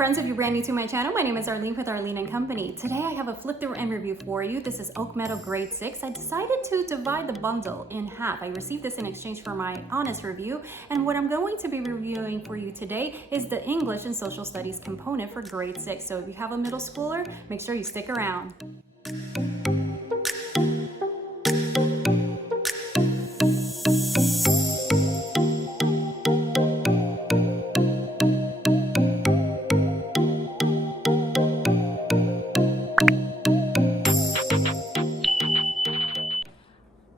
friends, if you're brand new to my channel, my name is Arlene with Arlene and Company. Today I have a flip through and review for you. This is Oak Meadow grade 6. I decided to divide the bundle in half. I received this in exchange for my honest review, and what I'm going to be reviewing for you today is the English and Social Studies component for grade 6. So if you have a middle schooler, make sure you stick around.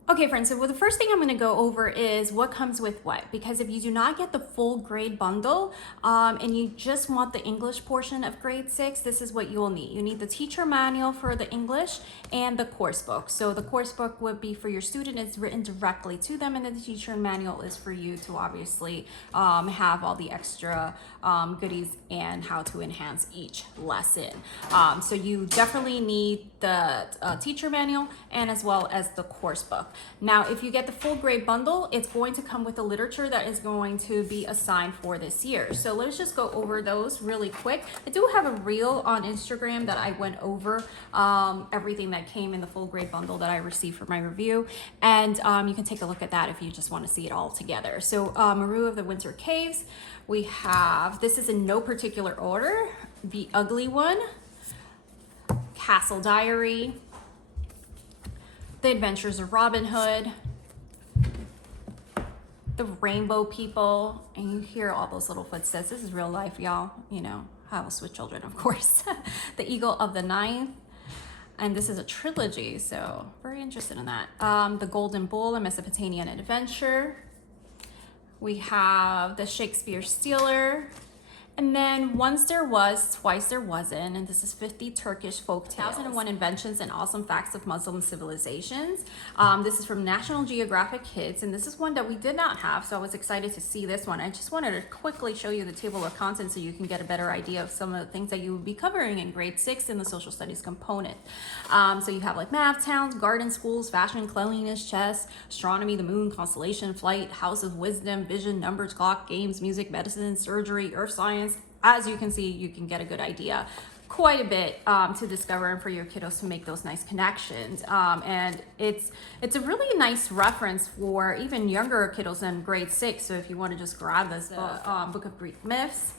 Okay friends, so the first thing I'm going to go over is what comes with what, because if you do not get the full grade bundle and you just want the English portion of grade 6, this is what you will need. You need the teacher manual for the English and the course book. So the course book would be for your student, it's written directly to them, and then the teacher manual is for you to obviously have all the extra goodies and how to enhance each lesson. So you definitely need the teacher manual and as well as the course book. Now, if you get the full grade bundle, it's going to come with the literature that is going to be assigned for this year. So let's just go over those really quick. I do have a reel on Instagram that I went over everything that came in the full grade bundle that I received for my review. And you can take a look at that if you just want to see it all together. So Maru of the Winter Caves, we have, this is in no particular order, The Ugly One, Castle Diary, The Adventures of Robin Hood, The Rainbow People, and you hear all those little footsteps. This is real life, y'all. You know, house with children, of course. The Eagle of the Ninth, and this is a trilogy, so very interested in that. The Golden Bull, A Mesopotamian Adventure. We have The Shakespeare Stealer. And then Once There Was, Twice There Wasn't, and this is 50 Turkish folk tales. 1001 Inventions and Awesome Facts of Muslim Civilizations. This is from National Geographic Kids, and this is one that we did not have, so I was excited to see this one. I just wanted to quickly show you the table of contents so you can get a better idea of some of the things that you would be covering in grade 6 in the social studies component. So you have like math towns, garden schools, fashion, cleanliness, chess, astronomy, the moon, constellation, flight, house of wisdom, vision, numbers, clock, games, music, medicine, surgery, earth science. As you can see, you can get a good idea, quite a bit to discover and for your kiddos to make those nice connections. And it's a really nice reference for even younger kiddos in grade 6. So if you want to just grab this book of Greek myths,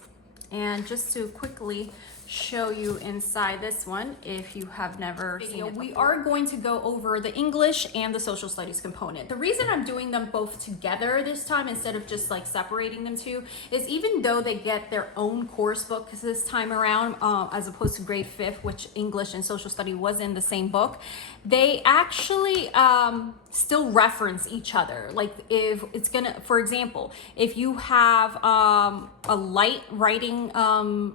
and just to quickly show you inside this one, if you have never seen it before, we are going to go over the English and the social studies component. The reason I'm doing them both together this time instead of just like separating them two is even though they get their own course book this time around, as opposed to grade 5th, which English and social study was in the same book, they actually still reference each other. Like if it's gonna, for example, if you have a light writing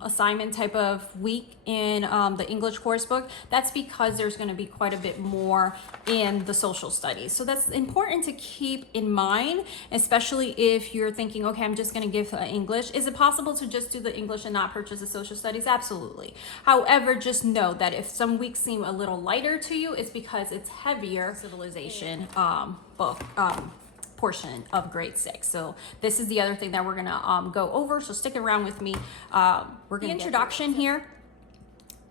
assignment type of week in the English course book, that's because there's going to be quite a bit more in the social studies. So that's important to keep in mind, especially if you're thinking, okay, I'm just going to give English. Is it possible to just do the English and not purchase the social studies? Absolutely. However, just know that if some weeks seem a little lighter to you, it's because it's heavier civilization book portion of grade 6. So this is the other thing that we're gonna go over, so stick around with me. We're gonna introduction here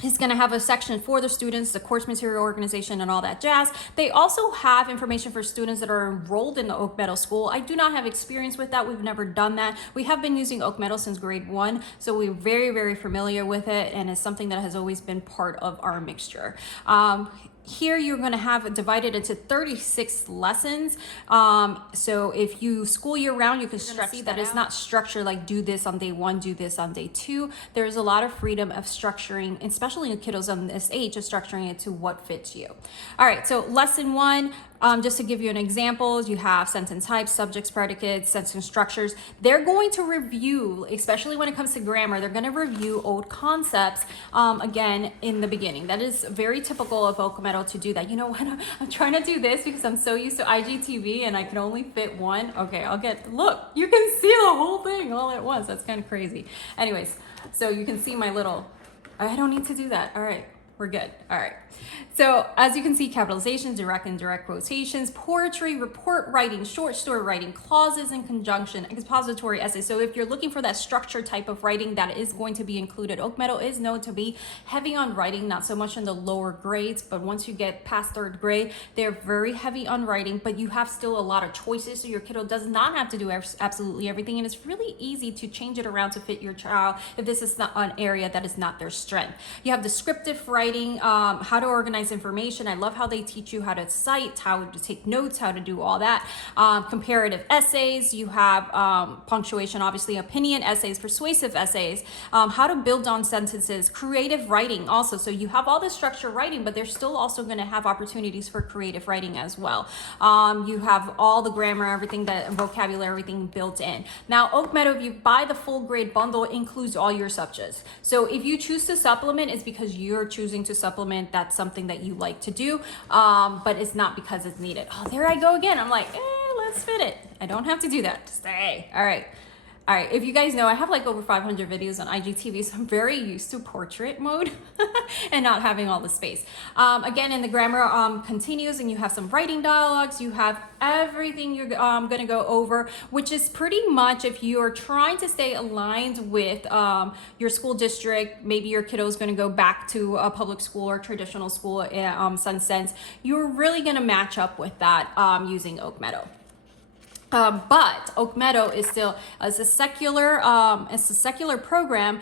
is going to have a section for the students, the course material organization and all that jazz. They also have information for students that are enrolled in the Oak Meadow school. I do not have experience with that. We've never done that. We have been using Oak Meadow since grade 1, so we're very, very familiar with it, and it's something that has always been part of our mixture. Here you're going to have it divided into 36 lessons. So if you school year round, you can see that it's not structured like do this on day 1, do this on day 2. There's a lot of freedom of structuring, especially in kiddos on this age, of structuring it to what fits you. All right, so lesson 1, just to give you an example, you have sentence types, subjects, predicates, sentence structures. They're going to review, especially when it comes to grammar, they're going to review old concepts again in the beginning. That is very typical of Oak Meadow to do that. You know what? I'm trying to do this because I'm so used to IGTV and I can only fit one. Okay, look, you can see the whole thing all at once. That's kind of crazy. Anyways, so you can see my little, I don't need to do that. All right. We're good. All right. So as you can see, capitalizations, direct and indirect quotations, poetry, report writing, short story writing, clauses and conjunction, expository essays. So if you're looking for that structure type of writing, that is going to be included. Oak Meadow is known to be heavy on writing, not so much in the lower grades, but once you get past third grade, they're very heavy on writing, but you have still a lot of choices. So your kiddo does not have to do absolutely everything. And it's really easy to change it around to fit your child if this is not an area that is not their strength. You have descriptive writing, how to organize information. I love how they teach you how to cite, how to take notes, how to do all that. Comparative essays. You have punctuation, obviously, opinion essays, persuasive essays, how to build on sentences, creative writing also. So you have all this structured writing, but they're still also going to have opportunities for creative writing as well. You have all the grammar, everything, that vocabulary, everything built in. Now, Oak Meadow, if you buy the full grade bundle, it includes all your subjects. So if you choose to supplement, it's because you're choosing to supplement. That's something that you like to do, but it's not because it's needed. Oh, there I go again. I'm like, let's fit it. I don't have to do that. Stay. All right. All right, if you guys know, I have like over 500 videos on IGTV, so I'm very used to portrait mode and not having all the space. Again, in the grammar continues, and you have some writing dialogues, you have everything you're gonna go over, which is pretty much if you're trying to stay aligned with your school district, maybe your kiddo is gonna go back to a public school or traditional school in some sense, you're really gonna match up with that using Oak Meadow. But Oak Meadow is still it's a secular program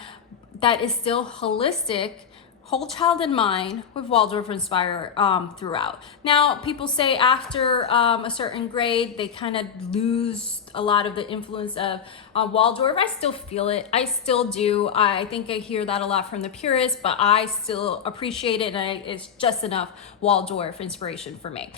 that is still holistic, whole child in mind, with Waldorf inspired throughout. Now, people say after a certain grade, they kind of lose a lot of the influence of Waldorf. I still feel it. I still do. I think I hear that a lot from the purists, but I still appreciate it, and it's just enough Waldorf inspiration for me.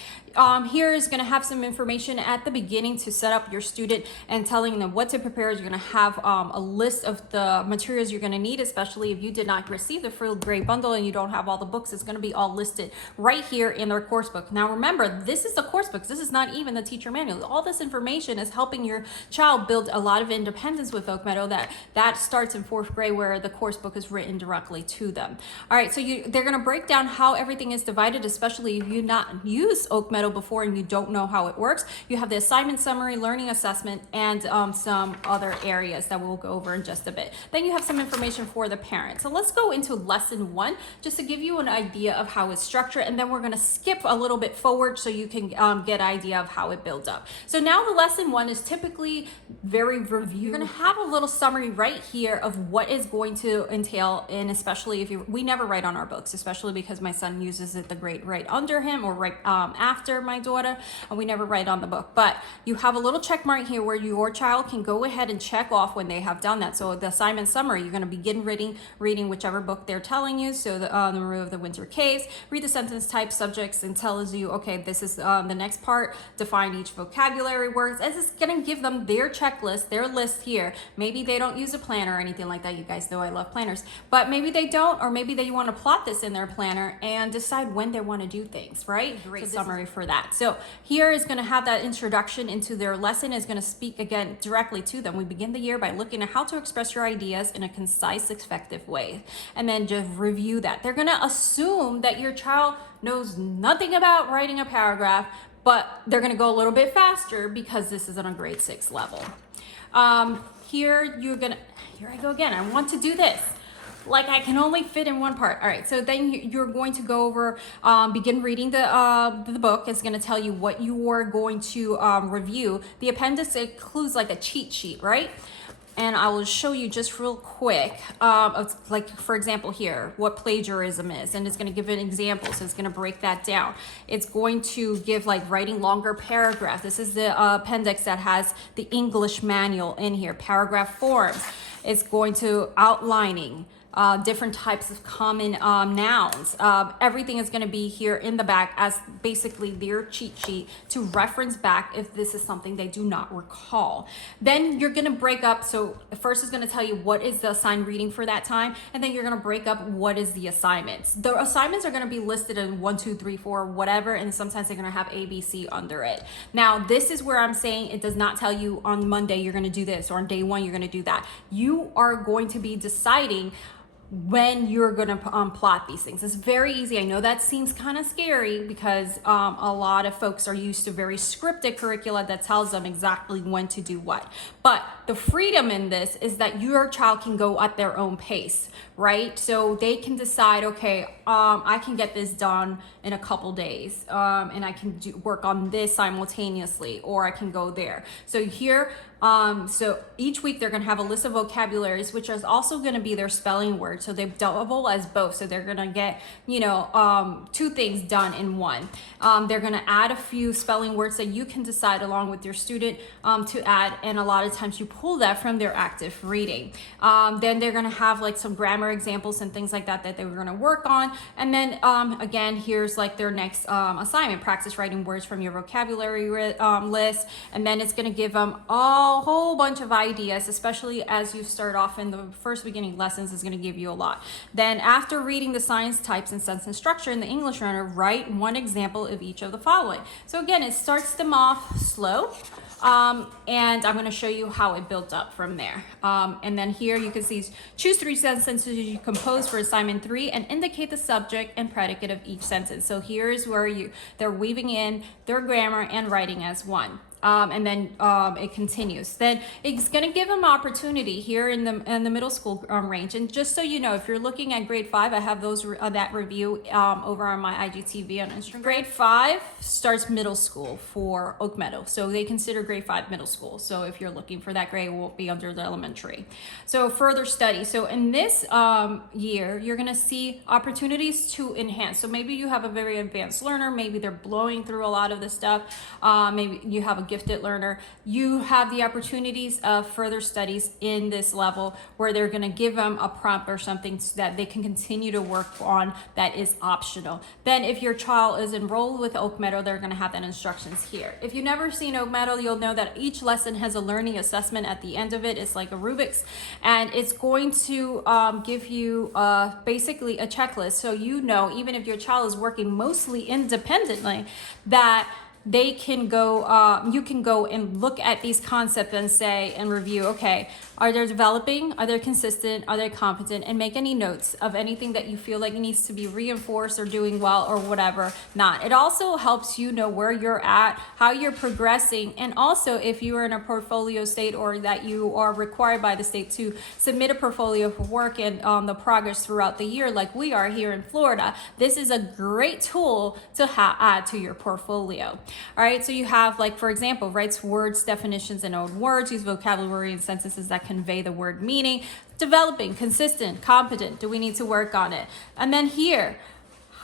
Here is going to have some information at the beginning to set up your student and telling them what to prepare. You're going to have a list of the materials you're going to need, especially if you did not receive the full grade bundle and you don't have all the books. It's going to be all listed right here in their course book. Now remember, this is the course book. This is not even the teacher manual. All this information is helping your child build a lot of independence with Oak Meadow. That starts in 4th grade, where the course book is written directly to them. All right, so they're going to break down how everything is divided, especially if you not used Oak Meadow before and you don't know how it works. You have the assignment summary, learning assessment, and some other areas that we'll go over in just a bit. Then you have some information for the parents. So let's go into lesson 1 just to give you an idea of how it's structured, and then we're going to skip a little bit forward so you can get an idea of how it builds up. So now the lesson 1 is typically very review. You're going to have a little summary right here of what is going to entail, and especially if we never write on our books, especially because my son uses it the grade right under him or right after my daughter, and we never write on the book. But you have a little check mark here where your child can go ahead and check off when they have done that. So the assignment summary, you're going to begin reading whichever book they're telling you. So the Maru of the Winter Caves, read the sentence type, subjects, and tells you, okay, this is the next part, define each vocabulary words. It's just going to give them their checklist, their list here. Maybe they don't use a planner or anything like that. You guys know I love planners, but maybe they don't, or maybe they want to plot this in their planner and decide when they want to do things, right? Great summary for that. So here is going to have that introduction into their lesson, is going to speak again directly to them. We begin the year by looking at how to express your ideas in a concise, effective way, and then just review that. They're going to assume that your child knows nothing about writing a paragraph, but they're going to go a little bit faster because this is on a grade 6 level. Here I go again. I want to do this. Like I can only fit in one part. All right, so then you're going to go over, begin reading the book. It's going to tell you what you are going to review. The appendix includes like a cheat sheet, right? And I will show you just real quick, like for example here, what plagiarism is, and it's going to give an example. So it's going to break that down. It's going to give like writing longer paragraphs. This is the appendix that has the English manual in here. Paragraph forms. It's going to outlining. Different types of common nouns. Everything is going to be here in the back as basically their cheat sheet to reference back if this is something they do not recall. Then you're going to break up. So first is going to tell you what is the assigned reading for that time, and then you're going to break up what is the assignments. The assignments are going to be listed in 1, 2, 3, 4, whatever, and sometimes they're going to have A, B, C under it. Now this is where I'm saying it does not tell you on Monday you're going to do this, or on day 1 you're going to do that. You are going to be deciding when you're going to plot these things. It's very easy. I know that seems kind of scary because a lot of folks are used to very scripted curricula that tells them exactly when to do what. But the freedom in this is that your child can go at their own pace, right? So they can decide, okay, I can get this done in a couple days, and I can work on this simultaneously, or I can go there. So here, so each week they're going to have a list of vocabularies, which is also going to be their spelling word. So they double as both. So they're going to get, you know, two things done in one. They're going to add a few spelling words that you can decide along with your student to add. And a lot of times you pull that from their active reading. Then they're going to have like some grammar examples and things like that that they're going to work on. And then again, here's like their next assignment, practice writing words from your vocabulary list. And then it's going to give them a whole bunch of ideas, especially as you start off in the first beginning lessons, is going to give you a lot. Then after reading the science types and sentence structure in the English learner, write one example of each of the following. So again, it starts them off slow. And I'm going to show you how it built up from there. And then here you can see, choose 3 sentences you compose for assignment 3 and indicate the subject and predicate of each sentence. So here's where they're weaving in their grammar and writing as one. And then it continues. Then it's going to give them opportunity here in the middle school range. And just so you know, if you're looking at grade 5, I have those that review over on my IGTV on Instagram. Grade 5 starts middle school for Oak Meadow, so they consider grade 5 middle school. So if you're looking for that grade, it won't be under the elementary. So further study. So in this year, you're going to see opportunities to enhance. So maybe you have a very advanced learner. Maybe they're blowing through a lot of the stuff. Maybe you have a gifted learner. You have the opportunities of further studies in this level where they're going to give them a prompt or something so that they can continue to work on that is optional. Then if your child is enrolled with Oak Meadow, they're going to have that instructions here. If you've never seen Oak Meadow, you'll know that each lesson has a learning assessment at the end of it. It's like a Rubik's, and it's going to give you basically a checklist. So you know, even if your child is working mostly independently, that they can go, you can go and look at these concepts and say and review, okay, are they developing? Are they consistent? Are they competent? And make any notes of anything that you feel like needs to be reinforced or doing well or whatever not. It also helps you know where you're at, how you're progressing, and also if you are in a portfolio state or that you are required by the state to submit a portfolio for work and the progress throughout the year like we are here in Florida, this is a great tool to add to your portfolio. All right, so you have, like, for example, writes words, definitions, and old words, use vocabulary and sentences that convey the word meaning, developing, consistent, competent, do we need to work on it? And then here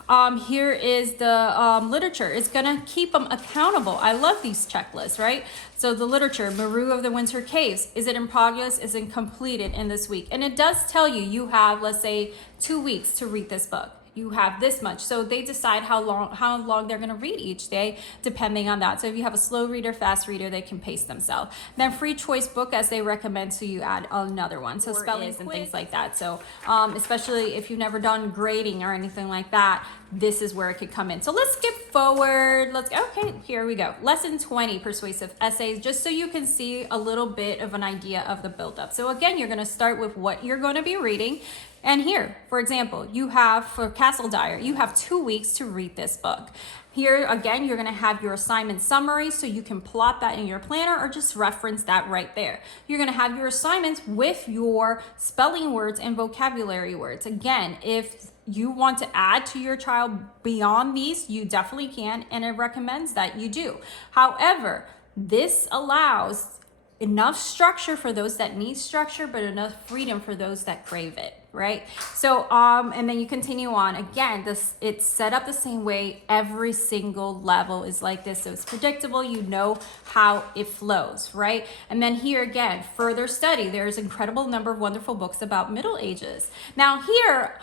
is the literature. It's gonna keep them accountable. I love these checklists, right? So the literature, Maru of the Winter Caves, is it in progress? Is it completed in this week? And it does tell you, you have, let's say, 2 weeks to read this book. You have this much. So they decide how long they're going to read each day, depending on that. So if you have a slow reader, fast reader, they can pace themselves. Then free choice book, as they recommend, so you add another one. So spellings and things like that. So especially if you've never done grading or anything like that, this is where it could come in. So let's skip forward. Okay, here we go. Lesson 20, persuasive essays, just so you can see a little bit of an idea of the buildup. So again, you're going to start with what you're going to be reading. And here, for example, you have for Castle Dyer, you have 2 weeks to read this book. Here, again, you're going to have your assignment summary, so you can plot that in your planner or just reference that right there. You're going to have your assignments with your spelling words and vocabulary words. Again, if you want to add to your child beyond these, you definitely can, and it recommends that you do. However, this allows enough structure for those that need structure, but enough freedom for those that crave it, right? So, and then you continue on. Again, it's set up the same way. Every single level is like this. So it's predictable. You know how it flows, right? And then here again, further study. There's an incredible number of wonderful books about Middle Ages. Now here,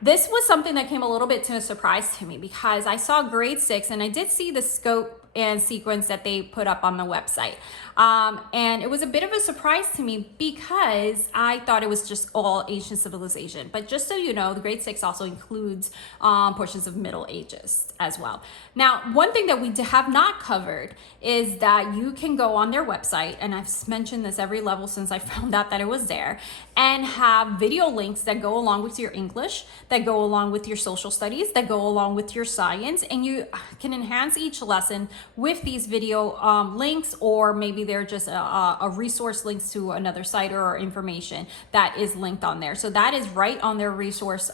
this was something that came a little bit to a surprise to me because I saw grade 6 and I did see the scope and sequence that they put up on the website. And it was a bit of a surprise to me because I thought it was just all ancient civilization. But just so you know, the grade 6 also includes portions of Middle Ages as well. Now, one thing that we have not covered is that you can go on their website, and I've mentioned this every level since I found out that it was there, and have video links that go along with your English, that go along with your social studies, that go along with your science, and you can enhance each lesson with these video links, or maybe they're just a resource links to another site or information that is linked on there. So that is right on their resource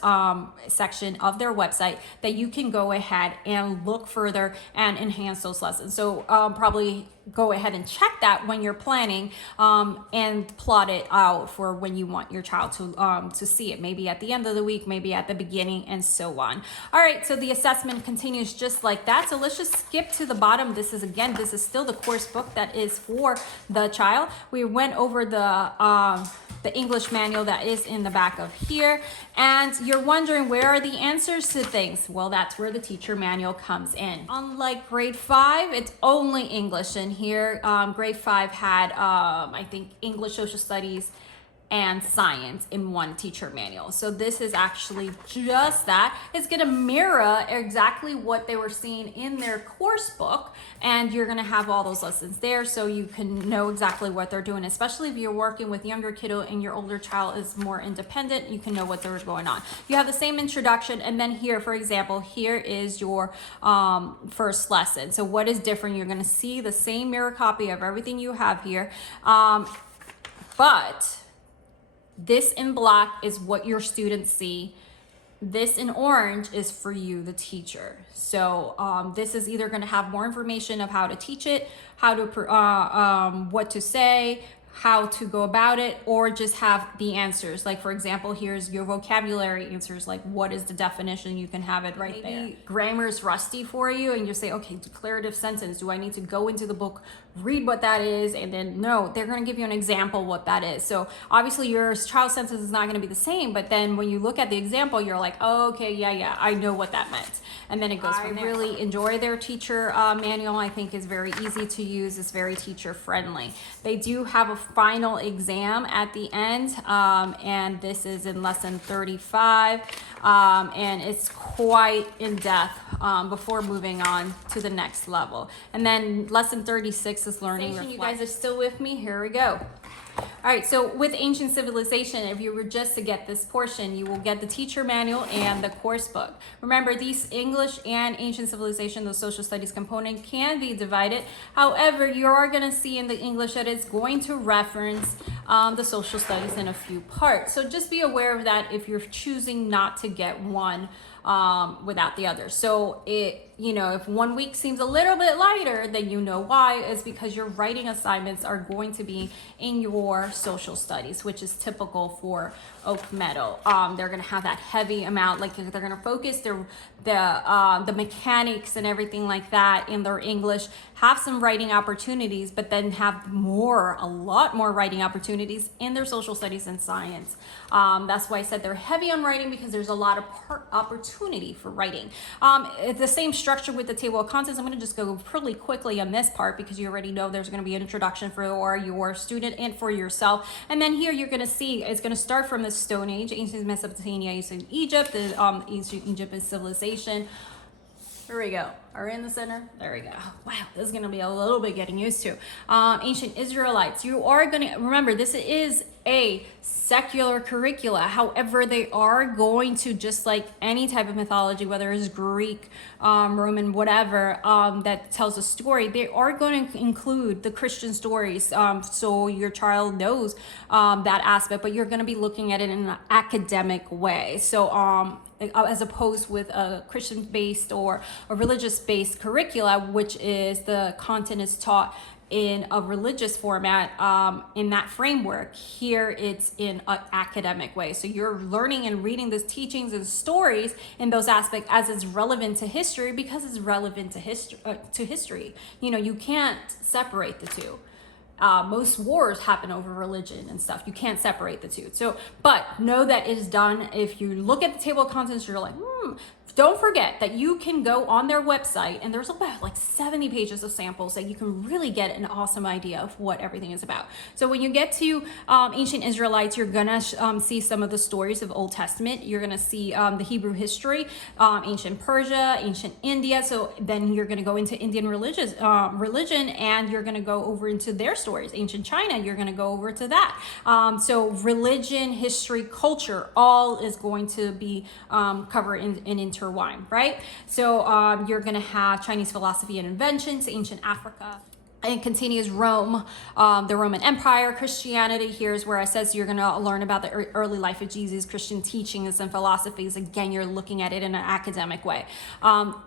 section of their website that you can go ahead and look further and enhance those lessons. So probably go ahead and check that when you're planning and plot it out for when you want your child to see it, maybe at the end of the week, maybe at the beginning, and so on. All right, so the assessment continues just like that. So let's just skip to the bottom. This is still the course book that is for the child. We went over the English manual that is in the back of here, and you're wondering where are the answers to things. Well, that's where the teacher manual comes in. Unlike grade 5, it's only English in here. Grade 5 had I think English, social studies, and science in one teacher manual. So this is actually just that. It's gonna mirror exactly what they were seeing in their course book, and you're gonna have all those lessons there so you can know exactly what they're doing, especially if you're working with younger kiddo and your older child is more independent, you can know what there's going on. You have the same introduction, and then here, for example, here is your first lesson. So what is different? You're gonna see the same mirror copy of everything you have here, but this in black is what your students see. This in orange is for you, the teacher. So this is either going to have more information of how to teach it, how to what to say, how to go about it, or just have the answers. Like, for example, here's your vocabulary answers, like what is the definition? You can have it right there. Grammar is rusty for you and you say, okay, declarative sentence, do I need to go into the book, read what that is? And then no, they're going to give you an example what that is. So obviously your child sentence is not going to be the same, but then when you look at the example, you're like, oh, okay, yeah, I know what that meant. And then it goes from there. I really enjoy their teacher manual. I think it's very easy to use. It's very teacher friendly. They do have a final exam at the end, and this is in lesson 35, and it's quite in depth before moving on to the next level. And then lesson 36 is learning. You guys are still with me? Here we go. All right, so with ancient civilization, if you were just to get this portion, you will get the teacher manual and the course book. Remember, these English and ancient civilization, the social studies component, can be divided. However, you are going to see in the English that it's going to reference the social studies in a few parts. So just be aware of that if you're choosing not to get one without the other. So if 1 week seems a little bit lighter, then you know why. It's because your writing assignments are going to be in your social studies, which is typical for Oak Meadow. They're going to have that heavy amount, like they're going to focus the mechanics and everything like that in their English, have some writing opportunities, but then have a lot more writing opportunities in their social studies and science. That's why I said they're heavy on writing, because there's a lot of opportunity for writing. The same structure with the table of contents. I'm going to just go pretty quickly on this part because you already know there's going to be an introduction for your student and for yourself. And then here you're going to see it's going to start from the Stone Age, ancient Mesopotamia, ancient Egypt, the ancient Egyptian civilization. Here we go. Are we in the center? There we go. Wow, this is going to be a little bit getting used to. Ancient Israelites. You are going to remember this is a secular curricula. However, they are going to, just like any type of mythology, whether it's Greek, Roman, whatever, that tells a story, they are going to include the Christian stories. So your child knows that aspect, but you're going to be looking at it in an academic way. So as opposed with a Christian-based or a religious-based curricula, which is the content is taught in a religious format, in that framework. Here it's in an academic way. So you're learning and reading these teachings and stories in those aspects as it's relevant to history, because it's relevant to history. You can't separate the two. most wars happen over religion and stuff. You can't separate the two. So, but know that it is done. If you look at the table of contents, you're like, don't forget that you can go on their website and there's about like 70 pages of samples that you can really get an awesome idea of what everything is about. So when you get to ancient Israelites, you're gonna see some of the stories of Old Testament. You're gonna see the Hebrew history, ancient Persia, ancient India. So then you're gonna go into Indian religion, and you're gonna go over into their stories. Ancient China, you're gonna go over to that. So religion, history, culture, all is going to be covered in intertwined, right? So you're going to have Chinese philosophy and inventions, ancient Africa, and continues Rome, the Roman Empire, Christianity. Here's where I says you're going to learn about the early life of Jesus, Christian teachings and philosophies. Again, you're looking at it in an academic way.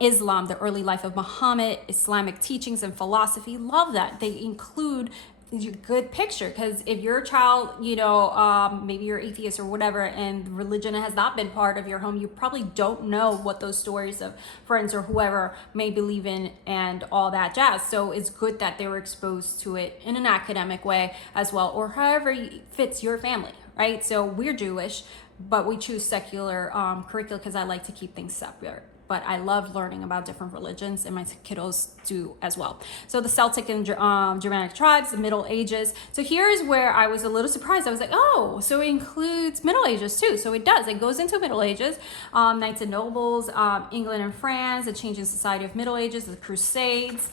Islam, the early life of Muhammad, Islamic teachings and philosophy. Love that. They include a good picture, because if your child, maybe you're atheist or whatever, and religion has not been part of your home, you probably don't know what those stories of friends or whoever may believe in and all that jazz. So it's good that they were exposed to it in an academic way as well, or however fits your family, right? So we're Jewish, but we choose secular curricula because I like to keep things separate. But I love learning about different religions, and my kiddos do as well. So the Celtic and Germanic tribes, the Middle Ages. So here's where I was a little surprised. I was like, oh, so it includes Middle Ages too. So it does. It goes into Middle Ages, Knights and Nobles, England and France, the changing society of Middle Ages, the Crusades,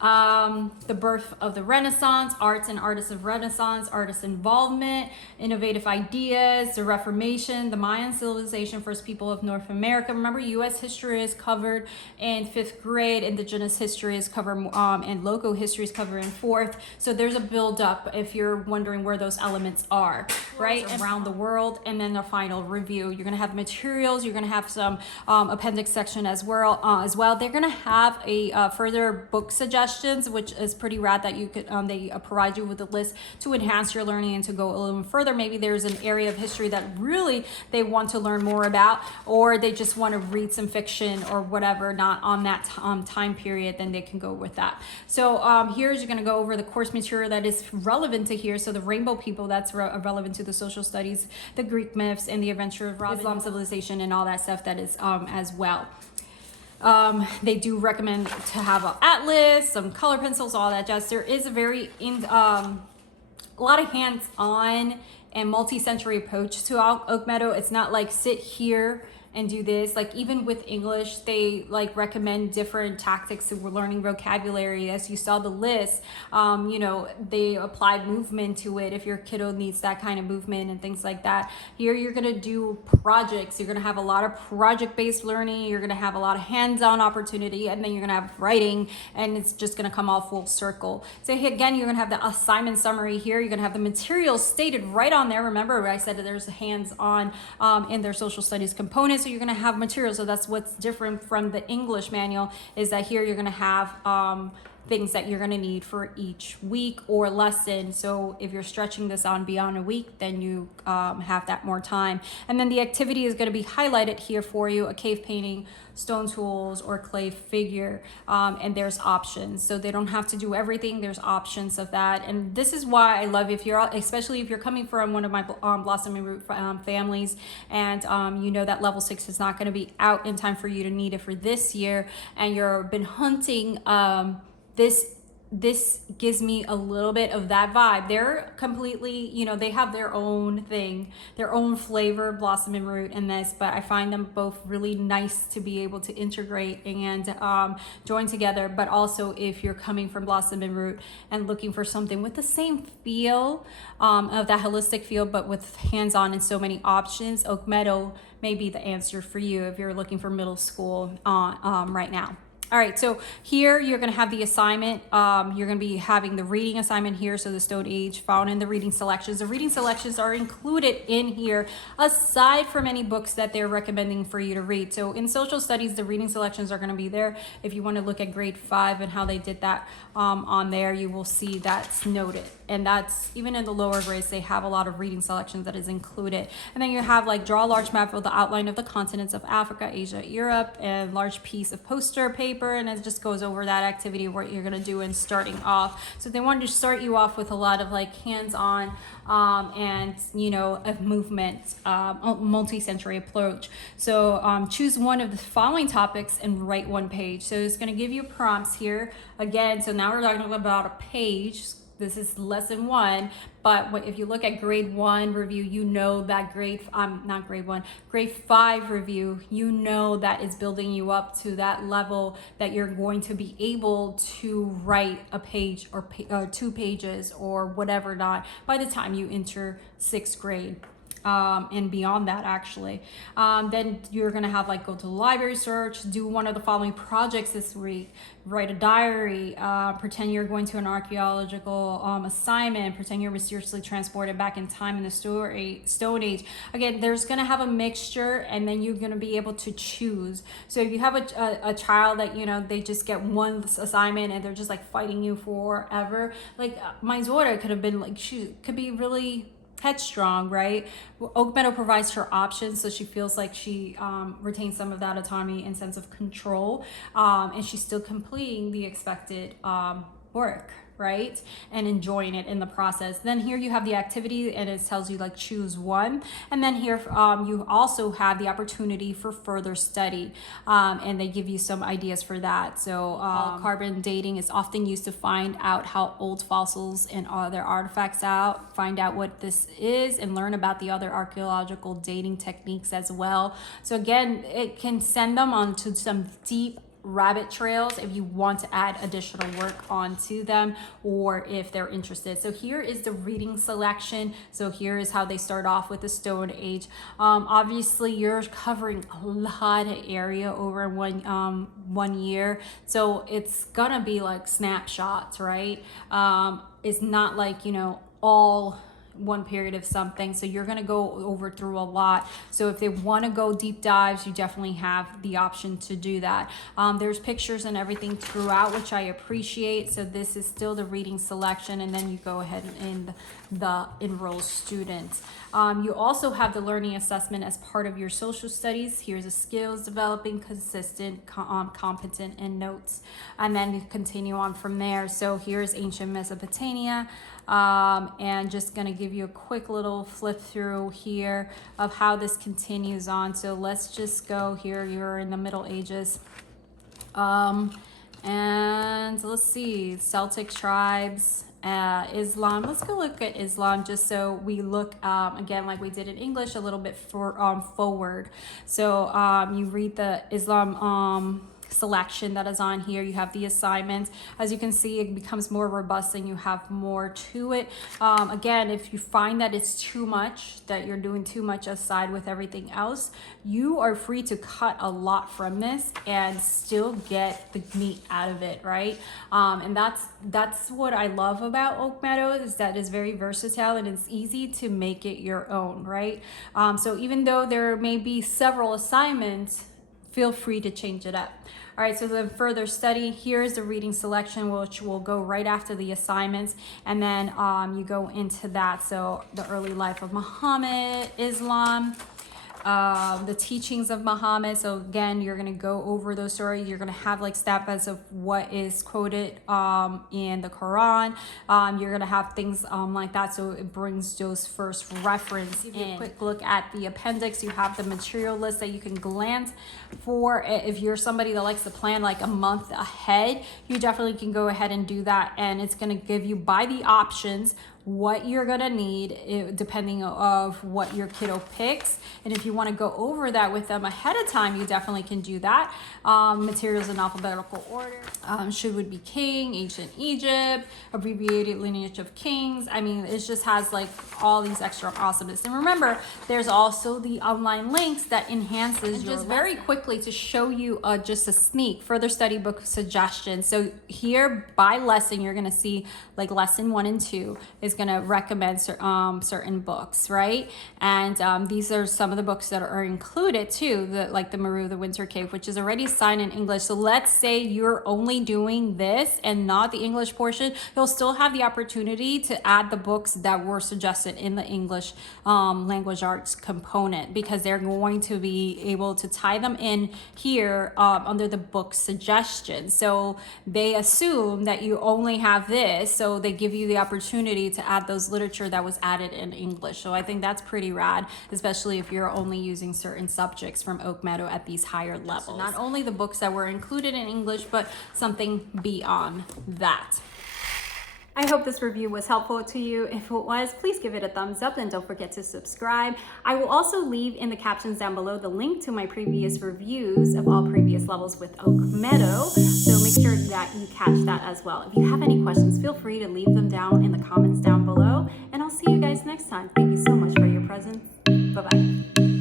the birth of the Renaissance, arts and artists of Renaissance, artist involvement, innovative ideas, the Reformation, the Mayan civilization, first people of North America. Remember, U.S. history is covered in 5th grade, indigenous history is covered, and local history is covered in 4th. So there's a build up if you're wondering where those elements are, right? Around the world. And then the final review. You're going to have materials. You're going to have some appendix section as well. They're going to have a further book suggestion, which is pretty rad that you could they provide you with a list to enhance your learning and to go a little further. Maybe there's an area of history that really they want to learn more about, or they just want to read some fiction or whatever, not on that time period, then they can go with that. So here's, you're going to go over the course material that is relevant to here. So the rainbow people, that's relevant to the social studies, the Greek myths, and the adventure of Islam civilization and all that stuff that is as well. They do recommend to have an atlas, some color pencils, all that jazz. There is a very a lot of hands-on and multi-sensory approach to Oak Meadow. It's not like sit here and do this. Like even with English, they like recommend different tactics of learning vocabulary. As you saw the list, they applied movement to it if your kiddo needs that kind of movement and things like that. Here you're gonna do projects. You're gonna have a lot of project-based learning. You're gonna have a lot of hands-on opportunity, and then you're gonna have writing, and it's just gonna come all full circle. So again, you're gonna have the assignment summary here. You're gonna have the materials stated right on there. Remember, I said that there's hands-on in their social studies component. So you're going to have materials. So that's what's different from the English manual, is that here you're going to have things that you're going to need for each week or lesson. So if you're stretching this on beyond a week, then you have that more time. And then the activity is going to be highlighted here for you: a cave painting, stone tools, or clay figure, and there's options. So they don't have to do everything. There's options of that. And this is why I love, especially if you're coming from one of my Blossoming Root families, and that level 6 is not going to be out in time for you to need it for this year, and you've been hunting this gives me a little bit of that vibe. They're completely, they have their own thing, their own flavor, Blossom and Root in this, but I find them both really nice to be able to integrate and join together. But also, if you're coming from Blossom and Root and looking for something with the same feel, of that holistic feel, but with hands-on and so many options, Oak Meadow may be the answer for you if you're looking for middle school right now. All right, so here you're going to have the assignment. You're going to be having the reading assignment here, so the Stone Age, found in the reading selections. The reading selections are included in here, aside from any books that they're recommending for you to read. So in social studies, the reading selections are going to be there. If you want to look at grade 5 and how they did that on there, you will see that's noted. And that's, even in the lower grades, they have a lot of reading selections that is included. And then you have like draw a large map of the outline of the continents of Africa, Asia, Europe, and large piece of poster paper. paper, and it just goes over that activity, what you're gonna do in starting off. So they wanted to start you off with a lot of like hands-on and a movement, multi-sensory approach. So choose one of the following topics and write one page. So it's going to give you prompts here again. So now we're talking about a page. This is lesson 1, but if you look at grade 1 review, that grade 5 review, that is building you up to that level that you're going to be able to write a page or 2 pages or whatever not by the time you enter 6th grade. And beyond that, actually. Then you're gonna have like go to the library, search, do one of the following projects this week, write a diary, pretend you're going to an archaeological assignment, pretend you're mysteriously transported back in time in the Stone Age. Again, there's gonna have a mixture, and then you're gonna be able to choose. So if you have a child that they just get one assignment and they're just like fighting you forever, like my daughter could have been like, she could be really headstrong, right? Oak Meadow provides her options, so she feels like she retains some of that autonomy and sense of control, and she's still completing the expected work, right? And enjoying it in the process. Then here you have the activity, and it tells you like choose one. And then here you also have the opportunity for further study, and they give you some ideas for that. So carbon dating is often used to find out how old fossils and other artifacts out, find out what this is, and learn about the other archaeological dating techniques as well. So again, it can send them onto some deep rabbit trails if you want to add additional work onto them, or if they're interested. So here is the reading selection. So here is how they start off with the Stone Age. Obviously you're covering a lot of area over one year, so it's gonna be like snapshots, right? It's not like all one period of something, so you're going to go over through a lot. So if they want to go deep dives, you definitely have the option to do that. There's pictures and everything throughout, which I appreciate. So this is still the reading selection, and then you go ahead and the enroll students. You also have the learning assessment as part of your social studies. Here's the skills developing, consistent, competent, and notes, and then you continue on from there. So here's ancient Mesopotamia, and just gonna give you a quick little flip through here of how this continues on. So let's just go here. You're in the Middle Ages, and let's see, Celtic tribes, Islam. Let's go look at Islam, just so we look again like we did in English, a little bit forward. So you read the Islam selection that is on here. You have the assignments. As you can see, it becomes more robust and you have more to it. Again, if you find that it's too much, that you're doing too much aside with everything else, you are free to cut a lot from this and still get the meat out of it, right? And that's what I love about Oak Meadow, is that it's very versatile and it's easy to make it your own, right? So even though there may be several assignments, feel free to change it up. All right, so the further study, here is the reading selection, which will go right after the assignments, and then you go into that. So the early life of Muhammad, Islam, the teachings of Muhammad. So again, you're going to go over those stories. You're going to have like snippets of what is quoted in the Quran. You're going to have things like that, so it brings those first reference in. A quick look at the appendix. You have the material list that you can glance for. If you're somebody that likes to plan like a month ahead, you definitely can go ahead and do that, and it's going to give you by the options what you're gonna need depending of what your kiddo picks. And if you want to go over that with them ahead of time, you definitely can do that. Materials in alphabetical order. Should would be king, ancient Egypt, abbreviated lineage of kings. I mean, it just has like all these extra awesomeness. And remember, there's also the online links that enhances your lesson. Very quickly to show you just a sneak further study book suggestions. So here by lesson, you're gonna see like lesson 1 and 2 is going to recommend certain books, right? And these are some of the books that are included too, like the Maru, the Winter Cave, which is already signed in English. So let's say you're only doing this and not the English portion, you'll still have the opportunity to add the books that were suggested in the English language arts component, because they're going to be able to tie them in here under the book suggestions. So they assume that you only have this, so they give you the opportunity to add those literature that was added in English. So I think that's pretty rad, especially if you're only using certain subjects from Oak Meadow at these higher levels. So not only the books that were included in English, but something beyond that. I hope this review was helpful to you. If it was, please give it a thumbs up and don't forget to subscribe. I will also leave in the captions down below the link to my previous reviews of all previous levels with Oak Meadow. So make sure that you catch that as well. If you have any questions, feel free to leave them down in the comments down below. And I'll see you guys next time. Thank you so much for your presence. Bye-bye.